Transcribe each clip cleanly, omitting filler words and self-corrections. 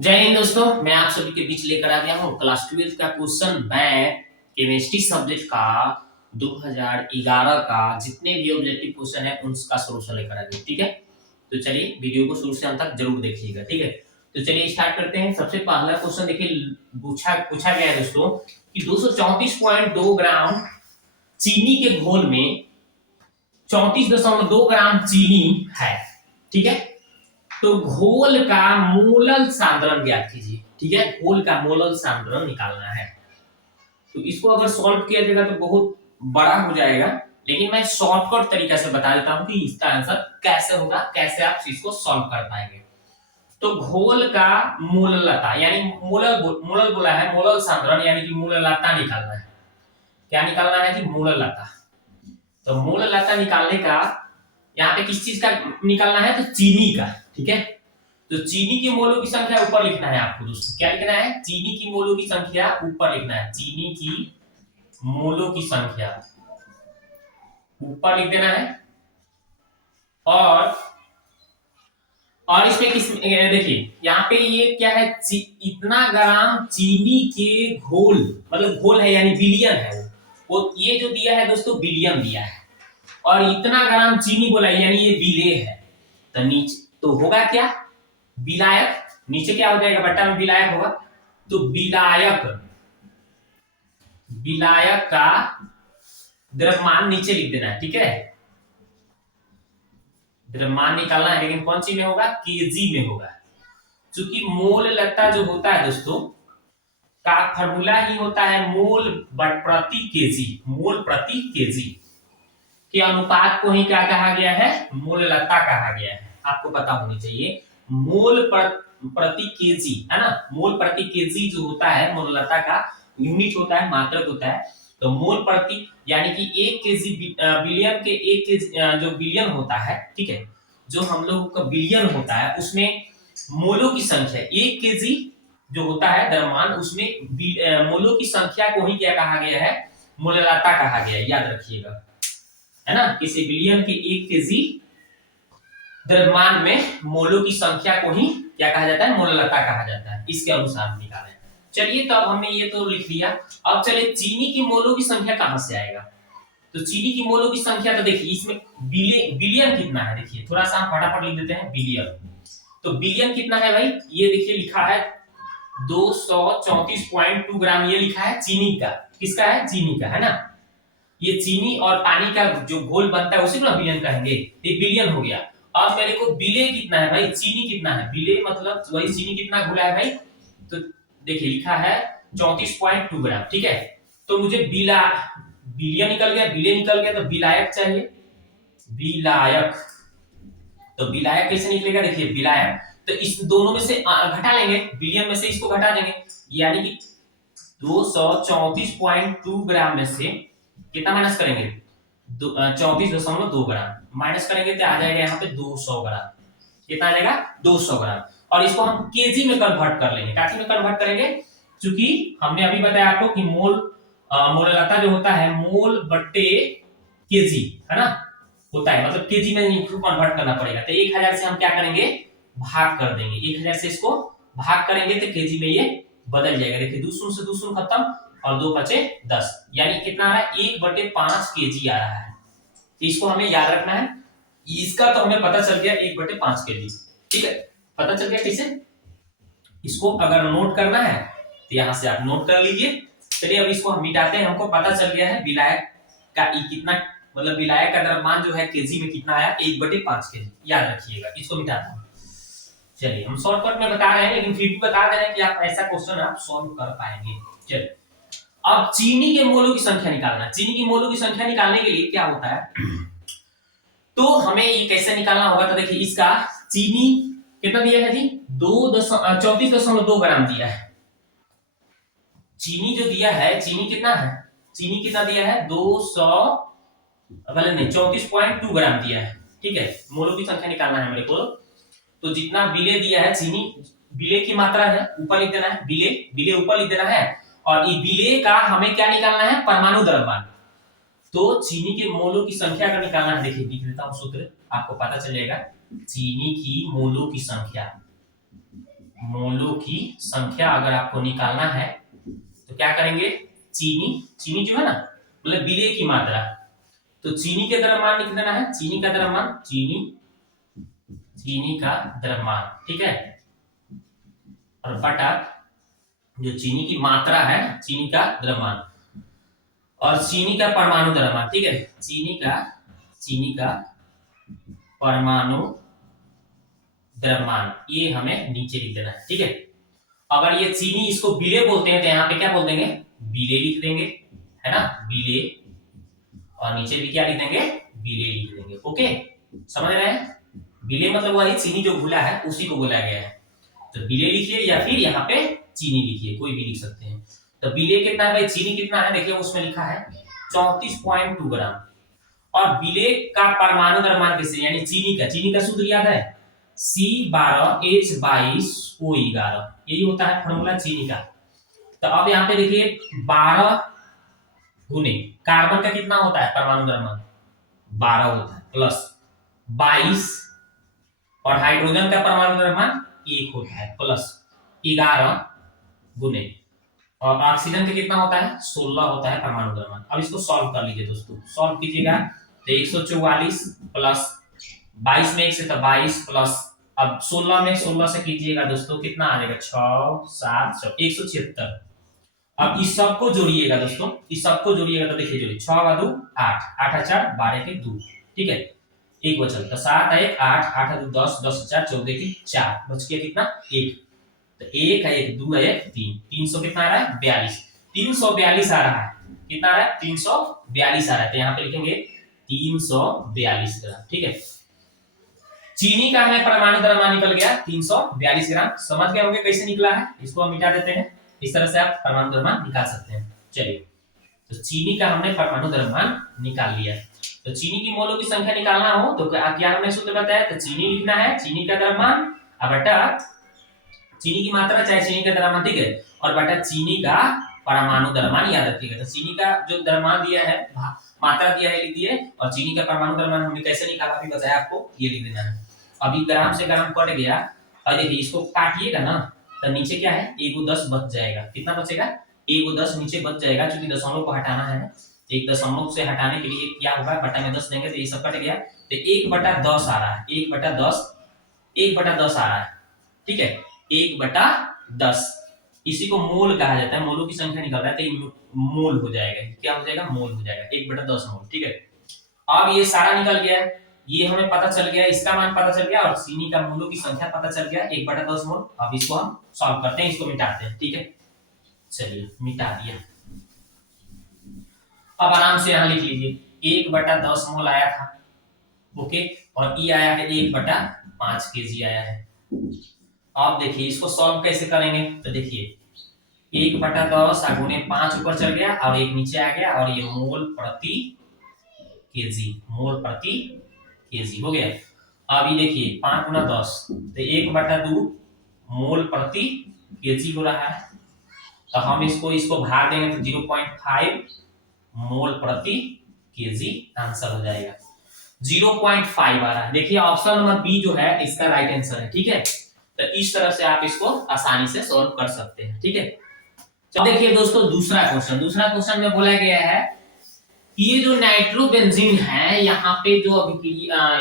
जय हिंद दोस्तों, मैं आप सभी के बीच लेकर आ गया हूँ क्लास 12 का क्वेश्चन बैंक केमिस्ट्री सब्जेक्ट का 2011 का जितने भी ऑब्जेक्टिव क्वेश्चन है उनका सोल्यूशन लेकर आ गया। ठीक है, तो चलिए वीडियो को शुरू से अंत तक जरूर देखिएगा। ठीक है, तो चलिए स्टार्ट करते हैं। सबसे पहला क्वेश्चन देखिए, पूछा गया है दोस्तों कि 234.2 ग्राम चीनी के घोल में 34.2 ग्राम चीनी है। ठीक है, तो घोल का मोलल सांद्रण ज्ञात कीजिए। ठीक है, घोल का मोलल सांद्रण निकालना है। तो इसको अगर सॉल्व किया जाएगा तो बहुत बड़ा हो जाएगा, लेकिन मैं शॉर्टकट तरीका से बता देता हूं कि इसका आंसर कैसे होगा, कैसे आप इसको सॉल्व कर पाएंगे। तो घोल का मोललता यानी मोलल बोला है, मोलल सांद्रण यानी कि मोललता निकालना है। क्या निकालना है कि मोललता। तो मोललता निकालने का यहाँ पे किस चीज का निकालना है, तो चीनी का। ठीक है, तो चीनी की मोलों की संख्या ऊपर लिखना है आपको दोस्तों। क्या लिखना है? चीनी की मोलों की संख्या ऊपर लिखना है। चीनी की मोलों की संख्या ऊपर लिख देना है। और इसमें किस देखिए यहाँ पे ये क्या है, इतना ग्राम चीनी के घोल, मतलब घोल है यानी बिलियन है वो ये जो दिया है दोस्तों बिलियन दिया है, और इतना ग्राम चीनी बोला यानी ये बिले है। तो नीचे तो होगा क्या, विलायक। नीचे क्या हो जाएगा, बट्टा में विलायक होगा। तो विलायक का द्रव्यमान नीचे लिख देना है। ठीक है, द्रव्यमान निकालना है, लेकिन कौन सी में होगा, केजी में होगा। क्योंकि मोल लता जो होता है दोस्तों का फॉर्मूला ही होता है मोल प्रति केजी। मोल प्रति केजी के अनुपात को ही क्या कहा गया है, मोल लता कहा गया है। आपको पता होनी चाहिए मोल प्रति केजी है ना। मोल प्रति केजी जो होता है मोललता का यूनिट होता है, मात्रक होता है। तो मोल प्रति यानी कि 1 केजी बिलियन के 1 केजी जो बिलियन होता है, ठीक है, जो हम लोगों का बिलियन होता है उसमें मोलों की संख्या 1 केजी जो होता है द्रव्यमान, उसमें मोलों की संख्या को ही क्या कहा गया है, मोललता कहा गया है। याद रखिएगा, है ना। किसी बिलियन के 1 केजी द्रव्यमान में मोलों की संख्या को ही क्या कहा जाता है, मोललता कहा जाता है। इसके अनुसार निकालें। चलिए, तो अब हमने ये तो लिख लिया। अब चलिए चीनी की मोलों की संख्या कहां से आएगा। तो चीनी की मोलों की संख्या तो देखिए इसमें बिलियन कितना है, देखिए थोड़ा सा फटाफट लिख देते हैं बिलियन। तो बिलियन कितना है भाई, ये देखिए लिखा है 234.2 ग्राम, ये लिखा है चीनी का। किसका है, चीनी का, है ना। ये चीनी और पानी का जो घोल बनता है उसी को ना बिलियन कहेंगे। ये बिलियन हो गया। अब मेरे को बिले कितना है भाई, चीनी कितना है, बिले मतलब वही चीनी कितना घोला है भाई। तो देखिए लिखा है 34.2 ग्राम। ठीक है, तो मुझे बिलियन निकल गया, बिले निकल गया, तो विलायक चाहिए। विलायक, तो विलायक कैसे निकलेगा, देखिए विलायक तो इस दोनों में से घटा लेंगे, बिलियन में से इसको घटा देंगे, यानी कि 234.2 ग्राम में से कितना माइनस करेंगे, 34.2 ग्राम माइनस करेंगे तो आ जाएगा यहाँ पे 200 ग्राम। कितना आ जाएगा, 200 ग्राम। और इसको हम केजी में कन्वर्ट कर लेंगे। काफी में कन्वर्ट करेंगे, क्योंकि हमने अभी बताया आपको कि मोललता जो होता है मोल बट्टे केजी, है ना, होता है। मतलब केजी में इनको कन्वर्ट करना पड़ेगा। तो 1000 से हम क्या करेंगे, भाग कर देंगे। 1000 से इसको भाग करेंगे तो केजी में ये बदल जाएगा। देखिए 2 शून्य से 2 शून्य खत्म, और 2 बचे 10, यानी कितना आ रहा है, 1/5 केजी आ रहा है। तो इसको हमें याद रखना है। इसका तो हमें पता चल गया 1/5 केजी। ठीक है, पता चल गया कैसे। इसको अगर नोट करना है तो यहां से आप नोट कर लीजिए। चलिए अब इसको हम मिटाते हैं। हमको पता चल गया है विलायक का कितना, मतलब विलायक का द्रव्यमान जो है केजी में कितना आया, 1/5 केजी। याद रखिएगा, इसको मिटाता हूं। चलिए हम शॉर्टकट में बता रहे हैं, लेकिन फिर भी बता दे रहे हैं कि आप ऐसा क्वेश्चन आप सॉल्व कर पाएंगे। चलिए अब चीनी के मोलों की संख्या निकालना है। चीनी की मोलों की संख्या निकालने के लिए क्या होता है, तो हमें ये कैसे निकालना होगा। तो देखिए इसका चीनी कितना दिया है जी, 34.2 ग्राम दिया है। चीनी जो दिया है, चीनी कितना है, चीनी कितना दिया है, 200 गलत नहीं 34.2 ग्राम दिया है। ठीक है, मोलों की संख्या निकालना है मेरे को। तो जितना बिले दिया है, चीनी बिले की मात्रा है ऊपर लिख देना है, बिले ऊपर लिख देना है। और इस बिले का हमें क्या निकालना है, परमाणु द्रव्यमान। तो चीनी के मोलों की संख्या का निकालना है। देखिए लिख देता हूं सूत्र, आपको पता चलेगा। चीनी की मोलों की संख्या, मोलों की संख्या अगर आपको निकालना है तो क्या करेंगे, चीनी, चीनी जो है ना मतलब विलेय की मात्रा, तो चीनी के द्रव्यमान लिख देना है, चीनी का द्रव्यमान, चीनी, चीनी का द्रव्यमान, ठीक है, और बटा जो चीनी की मात्रा है, चीनी का द्रव्यमान, और चीनी का परमाणु द्रव्यमान, ठीक है, चीनी का परमाणु द्रव्यमान, ये हमें नीचे लिख देना है, ठीक है। अगर ये चीनी इसको विलेय बोलते हैं तो यहाँ पे क्या बोल देंगे, विलेय लिख देंगे, है ना, विलेय, और नीचे भी क्या लिख देंगे, विलेय लिख देंगे, ओके, समझ रहे हैं। विलेय मतलब वही चीनी जो घुला है उसी को बोला गया है, तो विलेय लिखिए या फिर यहाँ पे चीनी लिखिए, कोई भी लिख सकते हैं। तो विलेय कितना है भाई, चीनी कितना है, देखिए उसमें लिखा है 34.2 ग्राम, और विलेय का परमाणु द्रव्यमान किससे, यानी चीनी का सूत्र याद है, C12H22O11, यही होता है फॉर्मूला चीनी का। तो अब यहाँ पे देखिए 12 गुने कार्बन का कितना होता है परमाणु द्रव्यमान, 12 होता है, प्लस 22, और हाइड्रोजन का परमाणु द्रव्यमान 1 होता है, प्लस 11 गुने, और ऑक्सीजन का कितना होता है, 16 होता है परमाणु द्रव्यमान। अब इसको सॉल्व कर लीजिए दोस्तों, सॉल्व कीजिएगा तो 144 प्लस 22 में 1 से तो 22 प्लस, अब 16 में 16 से कीजिएगा दोस्तों, कितना आ जाएगा, 6 7 176। अब इस सब को जोड़िएगा दोस्तों, इस सब को जोड़िएगा तो देखिए जोड़िए, 6 का 2 8, 8 4 12 के 2, ठीक है, एक बचल तो 7 1 8, 8 2 10, 10 4 14 के 4, बच गया कितना 1, तो 1 है 1 2 है 1 3, 300 कितना आ रहा है 42, 342 आ रहा है, कितना आ रहा है 342 आ रहा है, तो यहाँ पे लिखेंगे 342 ग्राम, ठीक है। चीनी का हमें परमाणु द्रव्यमान निकल गया 342 ग्राम, समझ गए होंगे कैसे निकला है, इसको हम मिटा देते हैं, इस तरह से आप परमाणु द्रव्यमान निकाल सकते हैं। चलिए, तो चीनी का हमने परमाणु द्रव्यमान निकाल लिया। तो चीनी की मोलों की संख्या निकालना हो तो क्या हमने सूत्र बताया, तो चीनी लिखना है, चीनी का द्रव्यमान बटा चीनी की मात्रा चाहे चीनी का द्रव्यमान, ठीक है, और बटा चीनी का परमाणु द्रव्यमान, याद रखिएगा। तो चीनी का जो द्रव्यमान दिया है, मात्रा दिया है, लिख दिए, और चीनी का परमाणु द्रव्यमान हमने कैसे निकाला अभी बताया आपको, ये लिख देना है। अभी ग्राम से ग्राम कट गया, और देखिए इसको काटिएगा ना तो नीचे क्या है, 1 10 बच जाएगा, कितना बचेगा 1 10 नीचे बच जाएगा, क्योंकि दशमलव को हटाना है, तो 1 दशमलव से हटाने के लिए क्या होगा, बटा में 10 देंगे तो ये सब कट गया, तो 1/10 आ रहा है, 1/10, 1/10 आ रहा है, ठीक है, 1/10, इसी को मोल कहा जाता है, मोलों की संख्या निकल रहा है तो ये मोल हो जाएगा, क्या हो जाएगा, मोल हो जाएगा, 1/10 मोल, ठीक है। अब ये सारा निकल गया, ये हमें पता चल गया, इसका मान पता चल गया, और चीनी का मोलों की संख्या पता चल गया 1/10 मोल। अब इसको हम सॉल्व करते हैं, इसको मिटाते हैं, ठीक है, चलिए मिटा दिया। अब आराम से यहाँ लिख लीजिए 1/10 मोल आया था, ओके, और ई आया है 1/5 केजी आया है। अब देखिए इसको सॉल्व कैसे करेंगे, तो देखिए 1/10 गुने 5 ऊपर चल गया और 1 नीचे आ गया, और ये मोल प्रति केजी, मोल प्रति केजी हो गया। अब ये देखिए 5 गुना 10 तो 1/2 मोल प्रति केजी हो रहा है, तो हम इसको भाग देंगे तो 0.5 मोल प्रति केजी आंसर हो जाएगा, 0.5 आ रहा है। देखिए ऑप्शन नंबर बी जो है इसका राइट आंसर है, ठीक है, तो इस तरह से आप इसको आसानी से सॉल्व कर सकते हैं, ठीक है। तो देखिए दोस्तों दूसरा क्वेश्चन में बोला गया है कि ये जो नाइट्रोबेंजीन है, यहाँ पे जो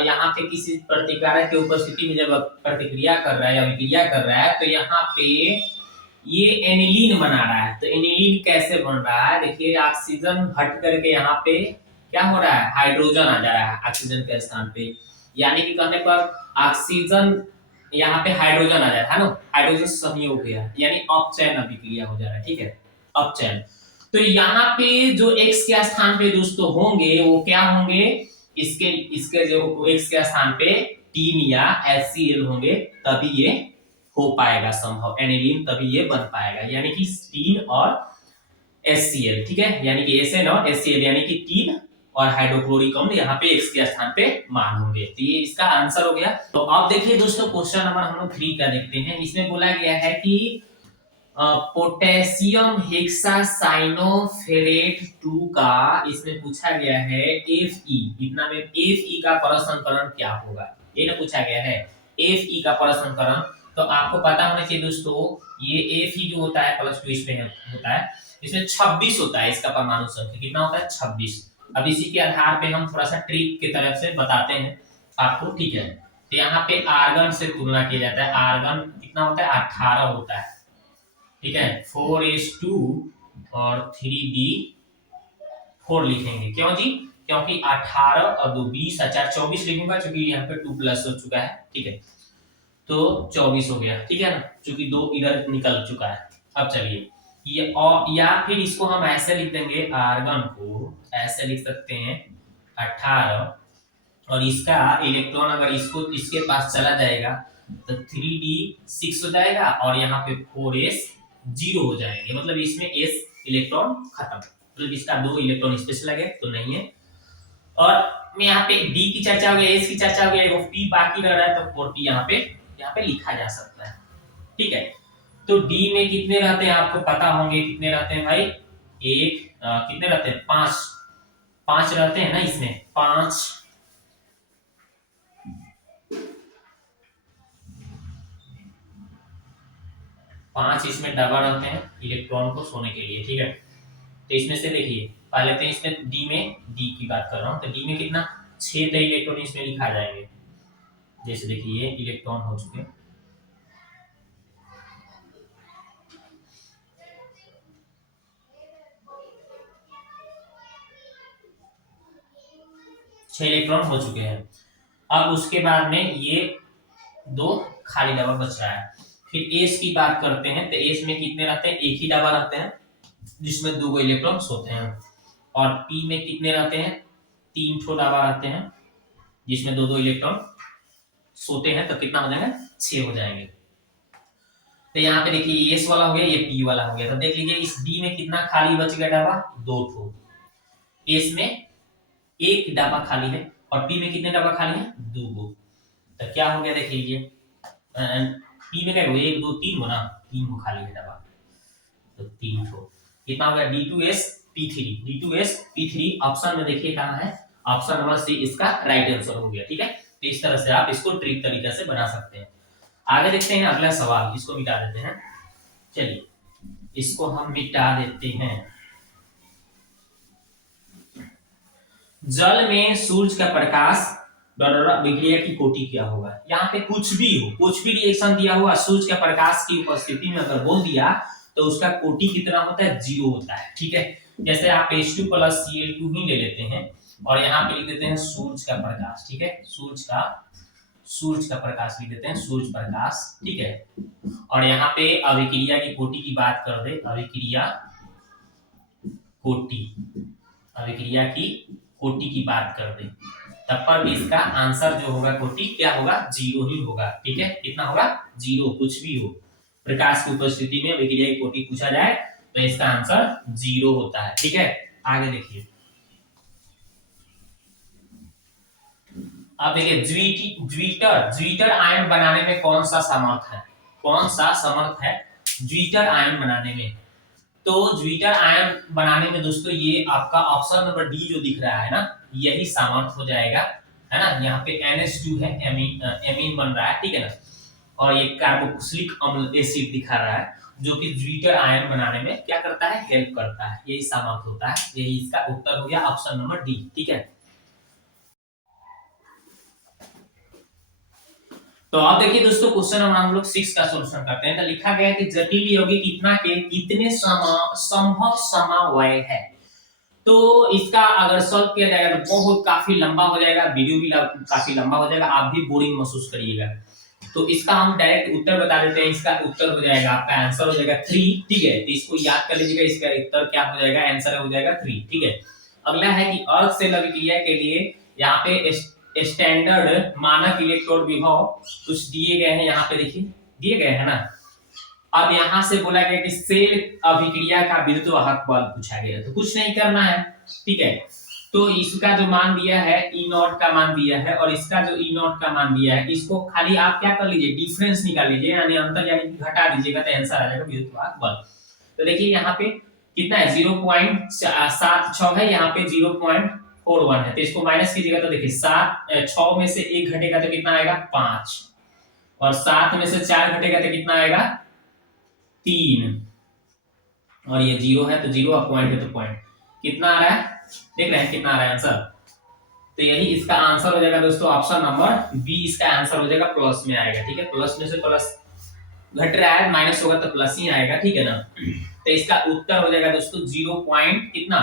यहाँ पे किसी प्रतिकार की उपस्थिति में जब प्रतिक्रिया कर रहा है या अभिक्रिया कर रहा है, तो यहाँ पे ये एनिलीन बना रहा है। तो एनिलीन कैसे बन रहा है, देखिए ऑक्सीजन हट करके यहाँ पे क्या हो रहा है, हाइड्रोजन आ जा रहा है ऑक्सीजन के स्थान पे, यानी कि कहने पर ऑक्सीजन यहाँ पे हाइड्रोजन आ जा रहा है ना, हाइड्रोजन संयोग गया, यानी अपचयन अभिक्रिया हो जा रहा है, ठीक है, अपचयन। तो यहाँ पे जो x के स्थान पे दोस्तों होंगे वो क्या होंगे, इसके जो x के स्थान पे टीन या HCl होंगे, तभी ये हो पाएगा संभव, एनिलीन तभी ये बन पाएगा, यानी कि टीन और HCl, ठीक है, यानी कि SN और HCl, यानी कि टीन और हाइड्रोक्लोरिक अम्ल यहाँ पे x के स्थान पे मान होंगे, तो ये इसका आंसर हो गया। तो अब देखिए दोस्तों क्वेश्चन नंबर हम लोग 3 का देखते हैं। इसमें बोला गया है कि पोटेशियम हेक्सासाइनोफेरेट 2 का इसमें पूछा गया है Fe, इतना में Fe का परसंकरण क्या होगा, ये ना पूछा गया है Fe का परसंकरण। तो आपको पता होना चाहिए दोस्तों, ये F ही जो होता है प्लस 2 इसमें होता है, इसमें 26 होता है इसका परमाणु संख्या। कितना होता है? 26। अब इसी के आधार पे हम थोड़ा सा ट्रिक की तरफ से बताते हैं आपको, ठीक है। तो यहाँ पे आर्गन से तुलना किया जाता है। आर्गन कितना होता है? 18 होता है, ठीक है। 4s2 और 3d4 लिखेंगे। क्यों जी? क्योंकि 18 और 2 20 और 4 24 लिखूंगा, क्योंकि यहाँ पे 2 प्लस हो चुका है, ठीक है। तो 24 हो गया, ठीक है ना, क्योंकि 2 इधर निकल चुका है। अब चलिए ये, और या फिर इसको हम ऐसे लिख देंगे, आर्गन को ऐसे लिख सकते हैं 18, और इसका इलेक्ट्रॉन अगर इसको इसके पास चला जाएगा तो 3d6 हो जाएगा, और यहाँ पे 4s 0 हो जाएंगे, मतलब इसमें s इलेक्ट्रॉन खत्म, मतलब इसका 2 इलेक्ट्रॉन स्पेशल लगे तो नहीं है। और यहाँ पे d की चर्चा हो गई, s की चर्चा हो गई, एगो p बाकी रह रहा है, तो 4p यहाँ पे लिखा जा सकता है, ठीक है। तो d में कितने रहते हैं आपको पता होंगे, कितने रहते हैं भाई? कितने रहते हैं? 5 5 रहते हैं ना इसमें, 5 इसमें डबल रहते हैं इलेक्ट्रॉन को सोने के लिए, ठीक है। तो इसमें से देखिए, पहले तो इसमें डी की बात कर रहा हूँ, तो डी में कितना? 6 इलेक्ट्रॉन इसमें लिखा जाएंगे। जैसे देखिए ये इलेक्ट्रॉन हो चुके, 6 इलेक्ट्रॉन हो चुके हैं। अब उसके बाद में ये 2 खाली डबल बच रहा है। फिर एस की बात करते हैं, तो एस में कितने रहते हैं? एक ही डबल रहते हैं, जिसमें 2 इलेक्ट्रॉन होते हैं। और पी में कितने रहते हैं? 3 ठो डबल रहते हैं, जिसमें 2 इलेक्ट्रॉन सोते हैं, तो कितना हो जाएगा? 6 हो जाएंगे। तो यहाँ पे देखिए ये एस वाला हो गया, ये पी वाला हो गया। तो देख लीजिए इस डी में कितना खाली बच गया डब्बा? 2 ठो। एस में एक डब्बा खाली है, और पी में कितने डब्बा खाली है? 2 गो। तो क्या हो गया देख लीजिए, पी में क्या हो? 1 2 3 हो ना, 3 गो खाली है डब्बा, तो 3 ठो। कितना हो गया? D2S P3। D2S P3 option में देखिए कहाँ है, ऑप्शन नंबर सी इसका राइट आंसर हो गया, ठीक है। तो इस तरह से आप इसको ट्रिक तरीके से बना सकते हैं। आगे देखते हैं अगला सवाल, इसको मिटा देते हैं। चलिए इसको हम मिटा देते हैं। जल में सूरज का प्रकाश विक्रिया की कोटि क्या होगा? यहाँ पे कुछ भी हो, कुछ भी रिएक्शन दिया हुआ, सूरज का प्रकाश की उपस्थिति में अगर बोल दिया तो उसका कोटि कितना होता है? 0 होता है, ठीक है। जैसे आप H2 प्लस Cl2 ही ले लेते हैं, और यहाँ पे लिख देते हैं सूरज का प्रकाश, ठीक है। सूरज का प्रकाश लिख देते हैं, सूरज प्रकाश, ठीक है। और यहाँ पे अभिक्रिया की कोटि की बात कर दे, अभिक्रिया की कोटि की बात कर दे, तब पर भी इसका आंसर जो होगा कोटि क्या होगा? 0 ही होगा, ठीक है। कितना होगा? 0। कुछ भी हो, प्रकाश की उपस्थिति में अभिक्रिया की कोटि पूछा जाए तो इसका आंसर 0 होता है, ठीक है। आगे देखिए, अब देखिए ज्विटर आयन बनाने में कौन सा समर्थ है ज्विटर आयन बनाने में? तो ज्विटर आयन बनाने में दोस्तों ये आपका ऑप्शन नंबर डी जो दिख रहा है ना, यही सामर्थ हो जाएगा, है ना। यहाँ पे NH2 है, एमीन बन रहा है, ठीक है ना। और ये कार्बोक्सिलिक अम्ल एसिड दिखा रहा है, जो कि ज्विटर आयन बनाने में क्या करता है? हेल्प करता है, यही सामर्थ होता है। यही इसका उत्तर हो गया, ऑप्शन नंबर डी, ठीक है। तो अब देखिए दोस्तों, क्वेश्चन नंबर हम लोग 6 का सॉल्यूशन करते हैं। तो लिखा गया है कि जटिल यौगिक कितने संभव समवाय है। तो इसका अगर सॉल्व किया जाएगा तो बहुत काफी लंबा हो जाएगा, वीडियो भी काफी लंबा हो जाएगा, आप भी बोरिंग महसूस करिएगा। तो इसका हम डायरेक्ट उत्तर बता देते हैं। इसका उत्तर हो जाएगा, आपका आंसर हो जाएगा 3, ठीक है। तो इसको याद कर लीजिएगा, इसका उत्तर क्या हो जाएगा? आंसर हो जाएगा 3, ठीक है। अगला है कि अर्थ से अभिक्रिया के लिए यहाँ पे स्टैंडर्ड मानक इलेक्ट्रोड विभव कुछ दिए गए हैं, यहाँ पे देखिए दिए गए हैं ना। अब यहाँ से बोला गया कि सेल अभिक्रिया का विद्युत वाहक बल पूछा गया, तो कुछ नहीं करना है, ठीक है। तो इसका जो मान दिया है E0 का मान दिया है, और इसका जो E0 का मान दिया है, इसको खाली आप क्या कर लीजिए? डिफरेंस निकाल लीजिए, यानी अंतर यानी घटा दीजिएगा, तो आंसर आ जाएगा विद्युत वाहक बल। तो देखिए यहाँ पे कितना है? 0.76 है, यहाँ पे 0.41 है, तो इसको माइनस कीजिएगा तो देखिए 6 में से 1 घटेगा तो कितना आएगा? 5। और 7 में से 4 घटेगा तो कितना आएगा 3, और ये 0 है तो 0 और पॉइंट है तो पॉइंट। कितना आ रहा है देख रहे हैं कितना आ रहा है आंसर। तो यही इसका आंसर हो जाएगा दोस्तों, ऑप्शन नंबर बी इसका आंसर हो जाएगा, प्लस में आएगा। ठीक है, प्लस में से प्लस घट रहा है, माइनस होगा तो प्लस ही आएगा। ठीक है ना, तो इसका उत्तर हो जाएगा दोस्तों 0 पॉइंट कितना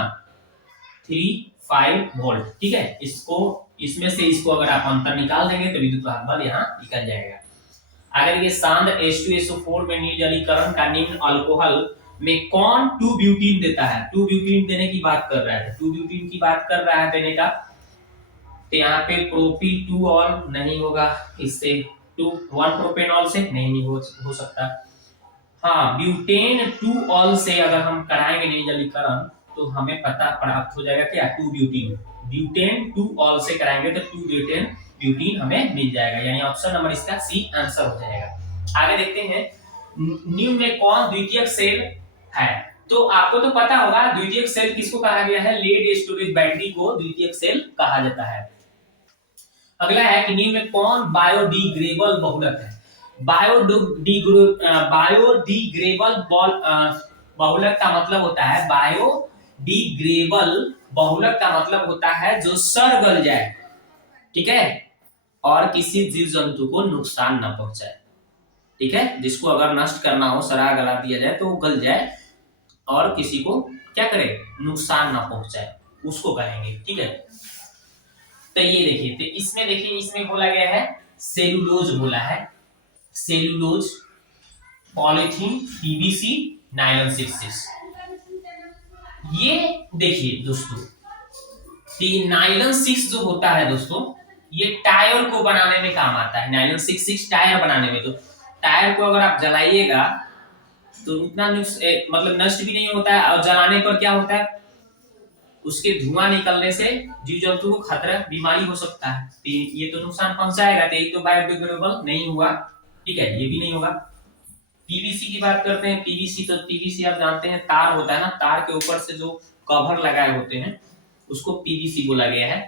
35 वोल्ट। ठीक है, इसको इसमें से इसको अगर आप अंतर निकाल देंगे तो विद्युत वाहक बल यहाँ निकल जाएगा। अगर ये सांद्र H2SO4 में निर्जलीकरण का निम्न अल्कोहल में कौन 2 ब्यूटीन देता है, 2 ब्यूटीन देने की बात कर रहा है, 2 ब्यूटीन की बात कर रहा है देने का, तो यहाँ पे प्रोपिल 2 ऑल नहीं होगा, इससे 1 प्रोपेनॉल से नहीं हो सकता। हाँ, ब्यूटेन 2 ऑल से अगर हम कराएंगे निर्जलीकरण तो हमें पता प्राप्त हो जाएगा क्या 2 ब्यूटीन, ब्यूटेन 2 ऑल से कराएंगे तो 2 ब्यूटीन हमें मिल जाएगा, यानी ऑप्शन नंबर इसका सी आंसर हो जाएगा। आगे देखते हैं, निम्न में कौन द्वितीयक सेल है। तो आपको तो पता होगा द्वितीयक सेल किसको कहा गया है, लेड स्टोरेज बैटरी को द्वितीयक सेल कहा जाता है। अगला है कि निम्न में कौन बायोडिग्रेडेबल बहुलक है। बायोडिग्रेडेबल बहुलक का मतलब होता है, बायोडिग्रेडेबल बहुलक का मतलब होता है जो सड़ गल जाए, ठीक है, और किसी जीव जंतु को नुकसान न पहुंचाए। ठीक है, जिसको अगर नष्ट करना हो, सड़ा गला दिया जाए तो वो गल जाए और किसी को क्या करे नुकसान ना पहुंचाए, उसको कहेंगे। ठीक है, तो ये देखिए, तो इसमें देखिए इसमें बोला गया है सेलुलोज बोला है, सेलुलोज, पॉलीथीन, पीवीसी, नायलॉन 66। ये देखिए दोस्तों, नायलॉन 6 जो होता है दोस्तों, ये टायर को बनाने में काम आता है, नायलॉन 66 टायर बनाने में। तो टायर को अगर आप जलाइएगा तो उतना मतलब नष्ट भी नहीं होता है, और जलाने पर क्या होता है उसके धुआं निकलने से जीव जंतु को खतरा बीमारी हो सकता है, तो ये तो नुकसान पहुंचाएगा, तो ये तो बायोडिग्रेडेबल नहीं हुआ। ठीक है, ये भी नहीं होगा। पीवीसी की बात करते हैं, पीवीसी तो पीवीसी आप जानते हैं तार होता है ना, तार के ऊपर से जो कवर लगाए होते हैं उसको पीवीसी बोला गया है।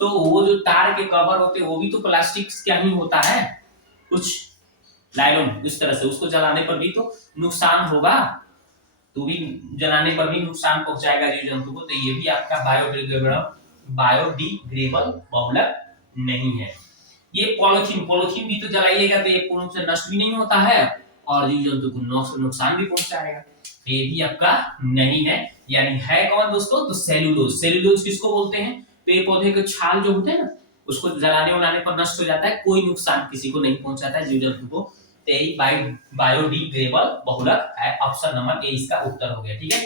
तो वो जो तार के कवर होते हैं वो भी तो प्लास्टिक क्या ही होता है, कुछ नायलॉन इस तरह से, उसको जलाने पर भी तो नुकसान होगा, तो भी जलाने पर भी नुकसान पहुंचाएगा जीव जंतु को, तो ये भी आपका बायोडिग्रेडेबल बहुलक नहीं है। ये पॉलीथीन भी तो जलाइएगा तो ये पूर्ण रूप से नष्ट भी नहीं होता है और जीव जंतु को नुकसान भी पहुंचाएगा, तो ये भी आपका नहीं है। यानी है कौन दोस्तों, तो सेलुलोज। सेलुलोज किसको बोलते हैं, पेड़ पौधे के छाल जो होते हैं ना, उसको जलाने उलाने पर नष्ट हो जाता है, कोई नुकसान किसी को नहीं पहुंचाता है जीव जंतु को, बायोडिग्रेडेबल बहुलक है। ऑप्शन नंबर ए इसका उत्तर हो गया। ठीक है,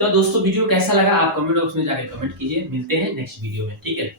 तो दोस्तों वीडियो कैसा लगा आप कमेंट बॉक्स में जाके कमेंट कीजिए, मिलते हैं नेक्स्ट वीडियो में। ठीक है।